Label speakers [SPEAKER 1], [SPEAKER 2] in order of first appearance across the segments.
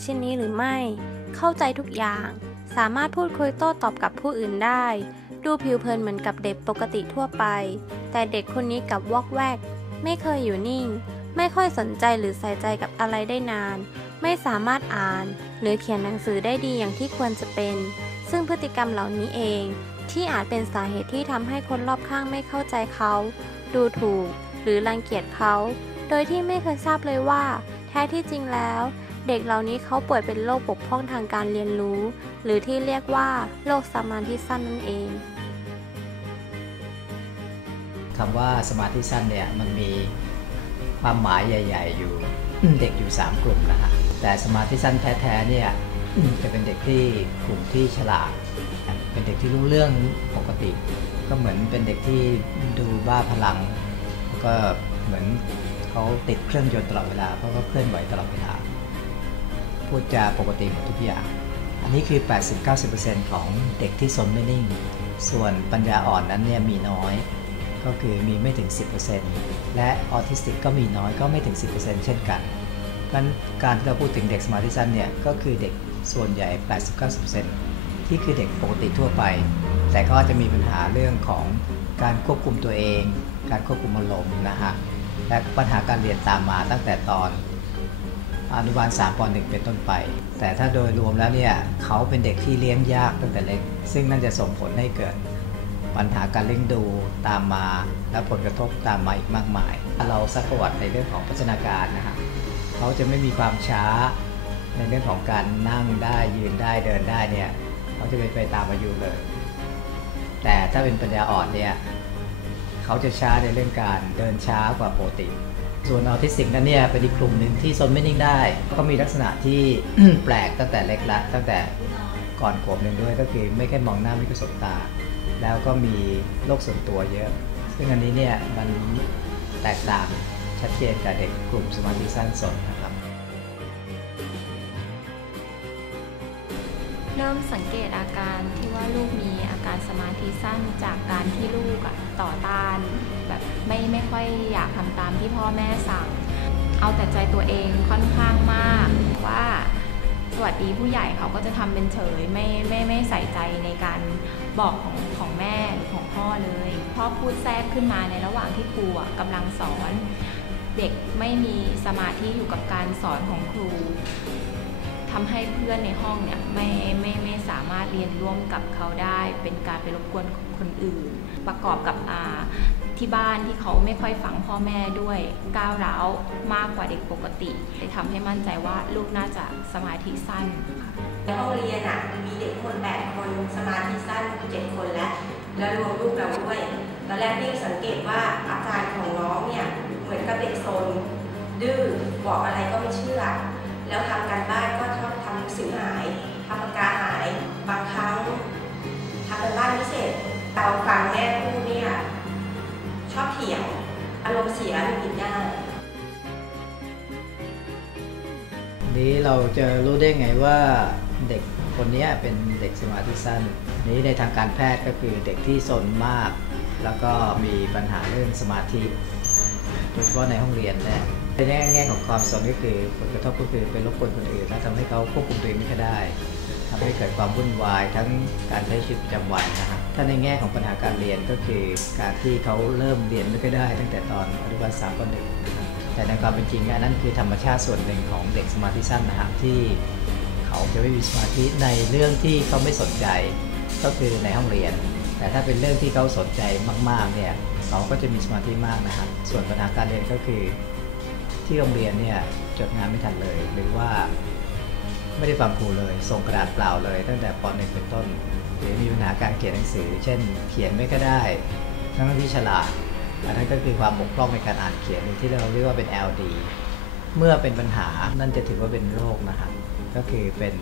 [SPEAKER 1] เช่นนี้หรือไม่ เข้าใจทุกอย่าง สามารถพูดคุยโต้ตอบกับผู้อื่นได้ ดูผิวเผินเหมือนกับเด็กปกติทั่วไป แต่เด็กคนนี้กับวอกแวก ไม่เคยอยู่นิ่ง ไม่ค่อยสนใจหรือใส่ใจกับอะไรได้นาน ไม่สามารถอ่าน หรือเขียนหนังสือได้ดีอย่างที่ควรจะเป็น ซึ่งพฤติกรรมเหล่านี้เอง ที่อาจเป็นสาเหตุที่ทำให้คนรอบข้างไม่เข้าใจเขา ดูถูก หรือรังเกียจเขา โดยที่ไม่เคยทราบเลยว่า แท้ที่จริงแล้ว เด็กเหล่านี้เขาป่วยเป็นโรคบกพร่องทางการเรียนรู้ หรือที่เรียกว่าโรคสมาธิสั้นนั่นเอง
[SPEAKER 2] คำว่าสมาธิสั้นเนี่ยมันมีความหมายใหญ่ ๆ อยู่เด็กอยู่ 3 กลุ่มนะฮะแต่สมาธิสั้นแท้ๆเนี่ยจะเป็นเด็กที่กลุ่มที่ฉลาด เป็นเด็กที่รู้เรื่องปกติ ก็เหมือนเป็นเด็กที่ดูบ้าพลัง ก็เหมือนเขาติดเครื่องยนต์ตลอดเวลาเพราะเขาเคลื่อนไหวตลอดเวลา พูดจาปกติหมดทุกอย่าง อันนี้คือ 80-90%ของเด็กที่สนไม่นิ่ง ส่วนปัญญาอ่อนนั้นเนี่ยมีน้อย ก็คือมีไม่ถึง 10%และออทิสติกก็มีน้อยก็ไม่ถึง 10%เช่นกันเพราะฉะนั้นการที่เราพูดถึงเด็กสมาธิสั้นเนี่ยก็คือเด็กส่วนใหญ่ 80-90%ที่คือเด็กปกติทั่วไป แต่ก็จะมีปัญหาเรื่องของการควบคุมตัวเอง การควบคุมอารมณ์นะฮะและปัญหาการเรียนตามมาตั้งแต่ตอน อนุบาล3ป .1 เป็นต้นไป แต่ถ้าโดยรวมแล้วเนี่ยเขาเป็นเด็กที่เลี้ยงยากตั้งแต่เล็ก ซึ่งนั่นจะส่งผลให้เกิดปัญหาการเลี้ยงดูตามมา และผลกระทบตามมาอีกมากมาย ถ้าเราสักประวัติในเรื่องของพัฒนาการนะฮะเขาจะไม่มีความช้าในเรื่องของการนั่งได้ยืนได้เดินได้เนี่ยเขาจะเป็นไปตามอายุเลย แต่ถ้าเป็นปัญญาอ่อนเนี่ยเขาจะช้าในเรื่องการเดินช้ากว่าปกติ ส่วนออทิสติกนั้นเนี่ยเป็นอีกกลุ่มหนึ่งที่ซนไม่นิ่งได้ ก็มีลักษณะที่แปลกตั้งแต่เล็กละตั้งแต่ก่อนขวบหนึ่งด้วยก็คือไม่แค่มองหน้าไม่กระสบตา แล้วก็มีโรคส่วนตัวเยอะ ซึ่งอันนี้เนี่ยมันแตกต่างชัดเจนกับเด็กกลุ่มสมาธิสั้นสนนะครับ
[SPEAKER 3] เริ่มสังเกตอาการที่ว่าลูกมี อาการสมาธิสั้นจากการที่ลูกอะต่อต้านแบบไม่ไม่ค่อยอยากทำตามที่พ่อแม่สั่ง เอาแต่ใจตัวเองค่อนข้างมากว่าสวัสดีผู้ใหญ่เขาก็จะทำเป็นเฉยไม่ไม่ไม่ใส่ใจในการบอกของของแม่หรือของพ่อเลยพ่อพูดแทรกขึ้นมาในระหว่างที่ครูอะกำลังสอน เด็กไม่มีสมาธิอยู่กับการสอนของครู ทำให้เพื่อนในห้องเนี่ยไม่ไม่ไม่สามารถเรียนร่วมกับเขาได้ เป็นการไปรบกวนคนอื่น ประกอบกับอ่าที่บ้านที่เขาไม่ค่อยฟังพ่อแม่ด้วยก้าวร้าวมากกว่าเด็กปกติเลยทำให้มั่นใจว่าลูกน่าจะสมาธิสั้นค่ะ
[SPEAKER 4] ในห้องเรียนอะมีเด็กคนแปดคนสมาธิสั้นเจ็ดคนแล้ว แล้วรวมลูกเราด้วยตอนแรกพี่สังเกตว่าอาการของน้องเนี่ยเหมือนกับเด็กโซนดื้อบอกอะไรก็ไม่เชื่อ แล้วทำการบ้าน สือหายทำปากกาหาย บางครั้งทำการบ้านไม่เสร็จเราฟังแม่พูดเนี่ยชอบเถียง อารมณ์เสียหงุดหงิดง่าย
[SPEAKER 2] นี้เราจะรู้ได้ไงว่าเด็กคนนี้เป็นเด็กสมาธิสั้น นี้ในทางการแพทย์ก็คือเด็กที่สนมาก แล้วก็มีปัญหาเรื่องสมาธิโดยเฉพาะในห้องเรียนเนี่ย ในแง่แง่ของความสนก็คือผลกระทบก็คือเป็นรบกวนคนอื่นและทำให้เขาควบคุมตัวเองไม่ได้ทำให้เกิดความวุ่นวายทั้งการใช้ชีวิตประจำวันนะฮะถ้าในแง่ของปัญหาการเรียนก็คือการที่เขาเริ่มเรียนไม่ค่อยได้ ตั้งแต่ตอนอนุบาลสามปหนึ่งนะครับแต่ในความเป็นจริงอันนั้นคือธรรมชาติส่วนหนึ่งของเด็กสมาธิสั้นนะฮะที่เขาจะไม่มีสมาธิในเรื่องที่เขาไม่สนใจก็คือในห้องเรียน แต่ถ้าเป็นเรื่องที่เขาสนใจมากๆเนี่ยเขาก็จะมีสมาธิมากนะฮะส่วนปัญหาการเรียนก็คือ ที่โรงเรียนเนี่ยจดงานไม่ทันเลย หรือว่าไม่ได้ฟังครูเลยส่งกระดาษเปล่าเลย ตั้งแต่ป .1 เป็นต้นหรือมีปัญหาการเขียนหนังสือ เช่น เขียนไม่ก็ได้ ทั้งที่ฉลาดอันนั้นก็คือความบกพร่องในการอ่านเขียนหรือที่เราเรียกว่าเป็น LD เมื่อเป็นปัญหานั่นจะถือว่าเป็นโรคนะฮะก็คือเป็น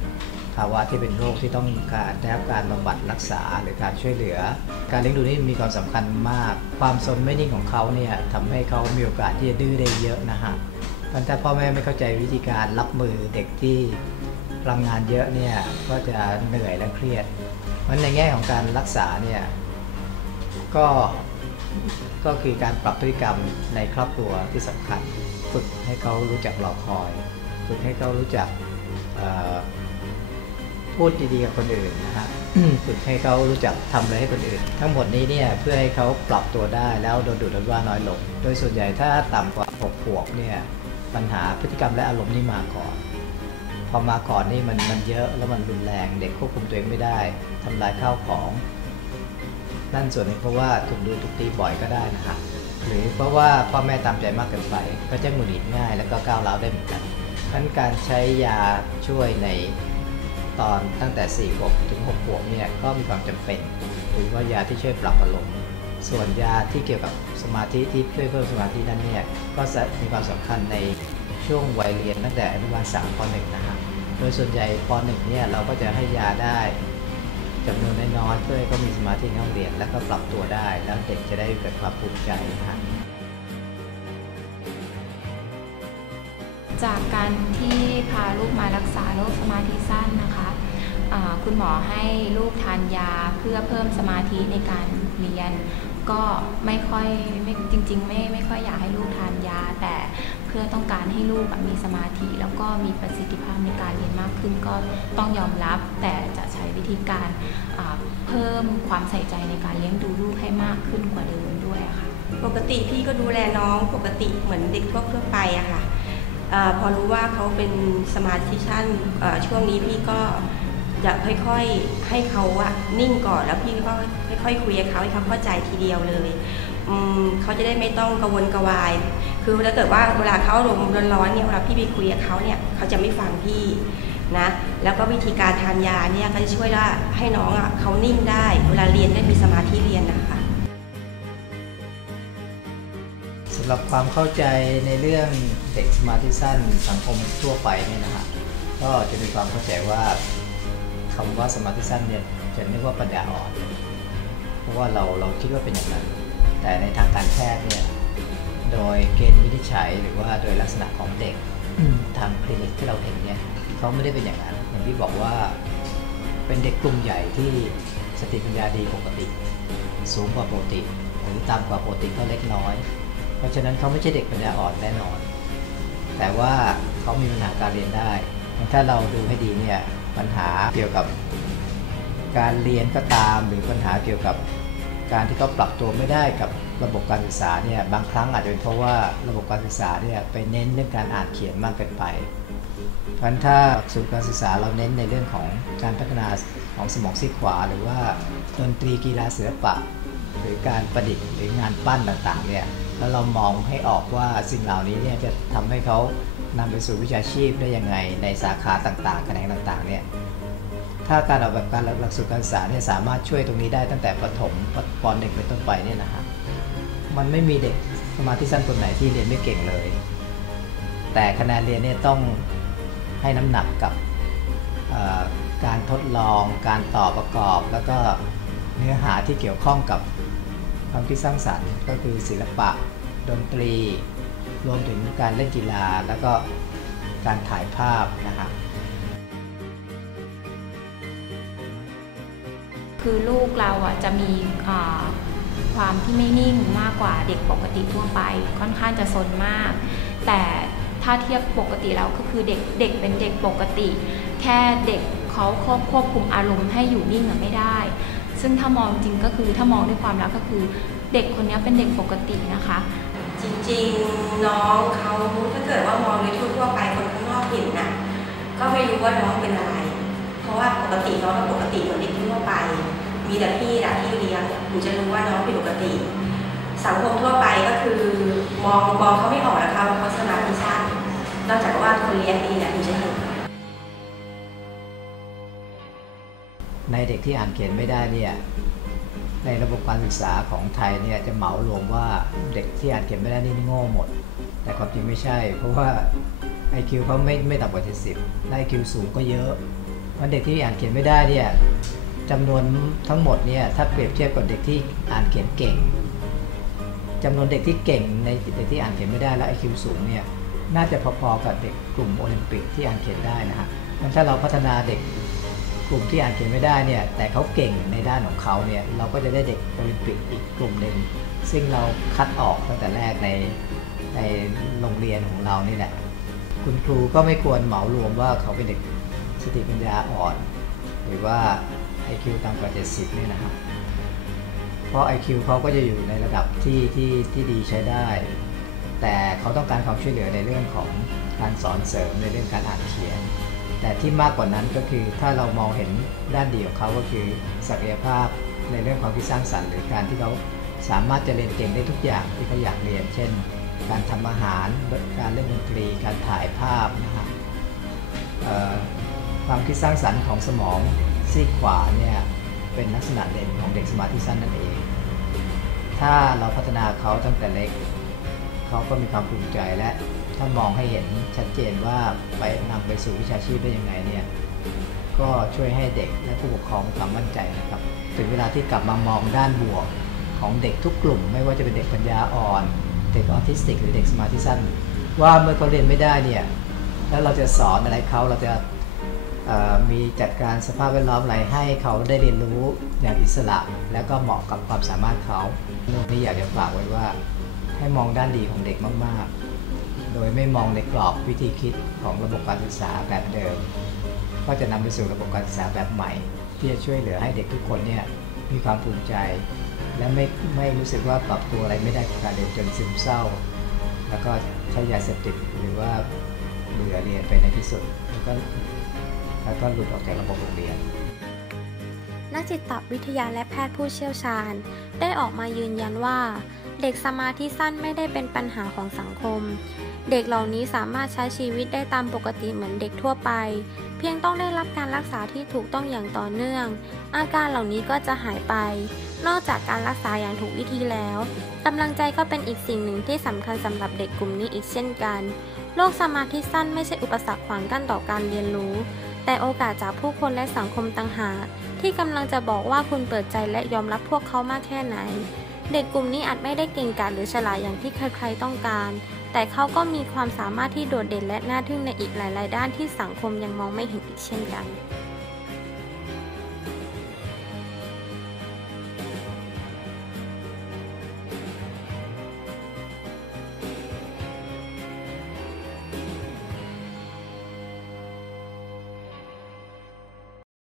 [SPEAKER 2] ภาวะที่เป็นโรคที่ต้องการได้รับการบำบัดรักษาหรือการช่วยเหลือ การเลี้ยงดูนี่มีความสำคัญมาก ความสนไม่นิ่งของเขาเนี่ยทำให้เขามีโอกาสที่จะดื้อได้เยอะนะฮะ มันถ้าพ่อแม่ไม่เข้าใจวิธีการรับมือเด็กที่พลังงานเยอะเนี่ยก็จะเหนื่อยและเครียดเพราะในแง่ของการรักษาเนี่ยก็ก็คือการปรับพฤติกรรมในครอบครัวที่สำคัญ ฝึกให้เขารู้จักรอคอย ฝึกให้เขารู้จักพูดดีๆกับคนอื่นนะฮะฝึกให้เขารู้จักทำอะไรให้คนอื่น ทั้งหมดนี้เนี่ยเพื่อให้เขาปรับตัวได้แล้วโดนดุโดนว่าน้อยลง โดยส่วนใหญ่ถ้าต่ำกว่า6ขวบเนี่ย ปัญหาพฤติกรรมและอารมณ์นี่มาก่อน พอมาก่อนนี่มันมันเยอะแล้วมันรุนแรงเด็กควบคุมตัวเองไม่ได้ทำลายข้าวของ นั่นส่วนหนึ่งเพราะว่าถูกดูถูกตีบ่อยก็ได้นะฮะหรือเพราะว่าพ่อแม่ตามใจมากเกินไป ก็จะหงุดหงิดง่าย แล้วก็ก้าวร้าวได้เหมือนกันเพราะฉะนั้นการใช้ยาช่วยในตอนตั้งแต่4ขวบถึง6ขวบเนี่ยก็มีความจำเป็น หรือว่ายาที่ช่วยปรับอารมณ์ ส่วนยาที่เกี่ยวกับสมาธิที่ช่วยเพิ่มสมาธินั้นเนี่ยก็จะมีความสำคัญในช่วงวัยเรียนตั้งแต่อนุบาล3ป .1 นะฮะโดยส่วนใหญ่ป .1 เนี่ยเราก็จะให้ยาได้จำนวนน้อยๆเพื่อให้เขามีสมาธิในห้องเรียน แล้วก็ปรับตัวได้ แล้วเด็กจะได้เกิดความภูมิใจนะฮะ
[SPEAKER 3] จากการที่พาลูกมารักษาโรคสมาธิสั้นนะคะอ่าคุณหมอให้ลูกทานยาเพื่อเพิ่มสมาธิในการเรียน ก็ไม่ค่อยไม่จริง ๆ ไม่ไม่ค่อยอยากให้ลูกทานยา แต่เพื่อต้องการให้ลูกมีสมาธิ แล้วก็มีประสิทธิภาพในการเรียนมากขึ้นก็ต้องยอมรับ แต่จะใช้วิธีการเพิ่มความใส่ใจในการเลี้ยงดูลูกให้มากขึ้นกว่าเดิมด้วยค่ะ
[SPEAKER 4] ปกติพี่ก็ดูแลน้องปกติเหมือนเด็กทั่วไปอะค่ะอพอรู้ว่าเขาเป็นสมาธิสั้นช่วงนี้พี่ก็ จะค่อยๆ ให้เขาอะนิ่งก่อนแล้วพี่ก็ค่อยๆคุยกับเขาให้เขาเข้าใจทีเดียวเลยเขาจะได้ไม่ต้องกังวลกระวาย คือถ้าเกิดว่าเวลาเขาอารมณ์ร้อนๆเนี่ยเวลาพี่ไปคุยกับเขาเนี่ยเขาจะไม่ฟังพี่นะ แล้วก็วิธีการทานยาเนี่ยก็จะช่วยว่าให้น้องอะเขานิ่งได้ เวลาเรียนได้มีสมาธิเรียนนะคะ
[SPEAKER 2] สำหรับความเข้าใจในเรื่องเด็กสมาธิสั้นสังคมทั่วไปเนี่ยนะฮะก็จะมีความเข้าใจว่า คำว่าสมาธิสั้นเนี่ยจะนึกว่าปัญญาอ่อน เพราะว่าเราเราคิดว่าเป็นอย่างนั้น แต่ในทางการแพทย์เนี่ยโดยเกณฑ์วินิจฉัยหรือว่าโดยลักษณะของเด็กทางคลินิกที่เราเห็นเนี่ยเขาไม่ได้เป็นอย่างนั้นอย่างที่บอกว่าเป็นเด็กกลุ่มใหญ่ที่สติปัญญาดีปกติ สูงกว่าปกติ หรือต่ำกว่าปกติก็เล็กน้อย เพราะฉะนั้นเขาไม่ใช่เด็กปัญญาอ่อนแน่นอน แต่ว่าเขามีปัญหาการเรียนได้ ถ้าเราดูให้ดีเนี่ย ปัญหาเกี่ยวกับการเรียนก็ตาม หรือปัญหาเกี่ยวกับการที่เขาปรับตัวไม่ได้กับระบบการศึกษาเนี่ยบางครั้งอาจจะเป็นเพราะว่าระบบการศึกษาเนี่ยไปเน้นเรื่องการอ่านเขียนมากเกินไป เพราะฉะนั้นถ้าหลักสูตรการศึกษาเราเน้นในเรื่องของการพัฒนาของสมองซีกขวา หรือว่าดนตรีกีฬาศิลปะ หรือการประดิษฐ์หรืองานปั้นต่างๆเนี่ยแล้วเรามองให้ออกว่าสิ่งเหล่านี้เนี่ยจะทำให้เขา นำไปสู่วิชาชีพได้ยังไงในสาขาต่างๆแขนงต่างๆเนี่ยถ้าการออกแบบการหลักสูตรการศึกษาเนี่ยสามารถช่วยตรงนี้ได้ตั้งแต่ประถมปหนึ่งเป็นต้นไปเนี่ยนะฮะมันไม่มีเด็กสมาธิสั้นคนไหนที่เรียนไม่เก่งเลย แต่คะแนนเรียนเนี่ยต้องให้น้ำหนักกับการทดลอง การต่อประกอบ แล้วก็เนื้อหาที่เกี่ยวข้องกับความคิดสร้างสรรค์ ก็คือศิลปะ ดนตรี รวมถึงการเล่นกีฬาแล้วก็การถ่ายภาพนะฮะ
[SPEAKER 3] คือลูกเราอะจะมีความที่ไม่นิ่งมากกว่าเด็กปกติทั่วไป ค่อนข้างจะซนมาก แต่ถ้าเทียบปกติแล้วก็คือเด็กเด็กเป็นเด็กปกติ แค่เด็กเขาควบควบคุมอารมณ์ให้อยู่นิ่งไม่ได้ ซึ่งถ้ามองจริงก็คือถ้ามองด้วยความรักก็คือ เด็กคนนี้เป็นเด็กปกตินะคะ
[SPEAKER 4] จริงๆน้องเขาถ้าเกิดว่ามองโดยทั่วๆไปคนข้างนอกเห็นน่ะก็ไม่รู้ว่าน้องเป็นอะไร เพราะว่าปกติน้องก็ปกติเหมือนเด็กทั่วไป มีแต่พี่นะที่เลี้ยงถึงจะรู้ว่าน้องเป็นปกติ สังคมทั่วไปก็คือมองมองเขาไม่ออกนะคะว่าเขาสมาธิสั้นนอกจากว่าคนเลี้ยงเองเนี่ยถึงจะเห็น
[SPEAKER 2] ในเด็กที่อ่านเขียนไม่ได้เนี่ย ในระบบการศึกษาของไทยเนี่ยจะเหมารวมว่าเด็กที่อ่านเขียนไม่ได้นี่โง่หมด แต่ความจริงไม่ใช่ เพราะว่า IQ เขาไม่ไม่ต่ำกว่า70และ IQ สูงก็เยอะเพราะเด็กที่อ่านเขียนไม่ได้เนี่ยจำนวนทั้งหมดเนี่ยถ้าเปรียบเทียบกับเด็กที่อ่านเขียนเก่งจำนวนเด็กที่เก่งในเด็กที่อ่านเขียนไม่ได้และ IQ สูงเนี่ยน่าจะพอๆกับเด็กกลุ่มโอลิมปิกที่อ่านเขียนได้นะฮะถ้าเราพัฒนาเด็ก กลุ่มที่อ่านเขียนไม่ได้เนี่ยแต่เขาเก่งในด้านของเขาเนี่ยเราก็จะได้เด็กโอลิมปิกอีกกลุ่มหนึ่งซึ่งเราคัดออกตั้งแต่แรกในในโรงเรียนของเรานี่แหละคุณครูก็ไม่ควรเหมารวมว่าเขาเป็นเด็กสติปัญญาอ่อน หรือว่า IQ ต่ำกว่า 70เนี่ยนะครับเพราะ IQ เขาก็จะอยู่ในระดับที่ที่ที่ดีใช้ได้ แต่เขาต้องการความช่วยเหลือในเรื่องของการสอนเสริมในเรื่องการอ่านเขียน แต่ที่มากกว่านั้นก็คือถ้าเรามองเห็นด้านดีของเขาก็คือศักยภาพในเรื่องความคิดสร้างสรรค์ หรือการที่เขาสามารถจะเรียนเก่งได้ทุกอย่างที่เขาอยากเรียน เช่น การทำอาหาร การเล่นดนตรี การถ่ายภาพนะครับความคิดสร้างสรรค์ของสมองซีกขวาเนี่ยเป็นลักษณะเด่นของเด็กสมาธิสั้นนั่นเอง ถ้าเราพัฒนาเขาตั้งแต่เล็ก เขาก็มีความภูมิใจและ ถ้ามองให้เห็นชัดเจนว่าไปนำไปสู่วิชาชีพได้ยังไงเนี่ยก็ช่วยให้เด็กและผู้ปกครองความมั่นใจนะครับถึงเวลาที่กลับมามองด้านบวกของเด็กทุกกลุ่ม ไม่ว่าจะเป็นเด็กปัญญาอ่อน เด็กออทิสติก หรือเด็กสมาธิสั้น ว่าเมื่อเขาเรียนไม่ได้เนี่ยแล้วเราจะสอนอะไรเขาเราจะมีจัดการสภาพแวดล้อมอะไรให้เขาได้เรียนรู้อย่างอิสระ และก็เหมาะกับความสามารถเขาเรื่องนี้อยากจะฝากไว้ว่า ให้มองด้านดีของเด็กมากๆ ดยไม่มองในกรอบวิธีคิดของระบบการศึกษาแบบเดิม ก็จะนำไปสู่ระบบการศึกษาแบบใหม่ ที่จะช่วยเหลือให้เด็กทุกคนเนี่ยมีความภูมิใจ และไม่ไม่รู้สึกว่าปรับตัวอะไรไม่ได้กับการเรียนจนซึมเศร้า แล้วก็ใช้ยาเสพติดหรือว่าเบื่อเรียนไปในที่สุดแล้วก็แล้วก็หลุดออกจากระบบโรงเรียน
[SPEAKER 1] นักจิตวิทยาและแพทย์ผู้เชี่ยวชาญ ได้ออกมายืนยันว่า เด็กสมาธิสั้นไม่ได้เป็นปัญหาของสังคม เด็กเหล่านี้สามารถใช้ชีวิตได้ตามปกติเหมือนเด็กทั่วไป เพียงต้องได้รับการรักษาที่ถูกต้องอย่างต่อเนื่อง อาการเหล่านี้ก็จะหายไป นอกจากการรักษาอย่างถูกวิธีแล้วกำลังใจก็เป็นอีกสิ่งหนึ่งที่สำคัญสำหรับเด็กกลุ่มนี้อีกเช่นกันโรคสมาธิสั้นไม่ใช่อุปสรรคขวางกั้นต่อการเรียนรู้ แต่โอกาสจากผู้คนและสังคมต่างหากที่กำลังจะบอกว่าคุณเปิดใจและยอมรับพวกเขามากแค่ไหน เด็กกลุ่มนี้อาจไม่ได้เก่งกาจหรือฉลาดอย่างที่ใครๆต้องการ แต่เขาก็มีความสามารถที่โดดเด่นและน่าทึ่งในอีกหลาย ๆ ด้านที่สังคมยังมองไม่เห็นอีกเช่นกัน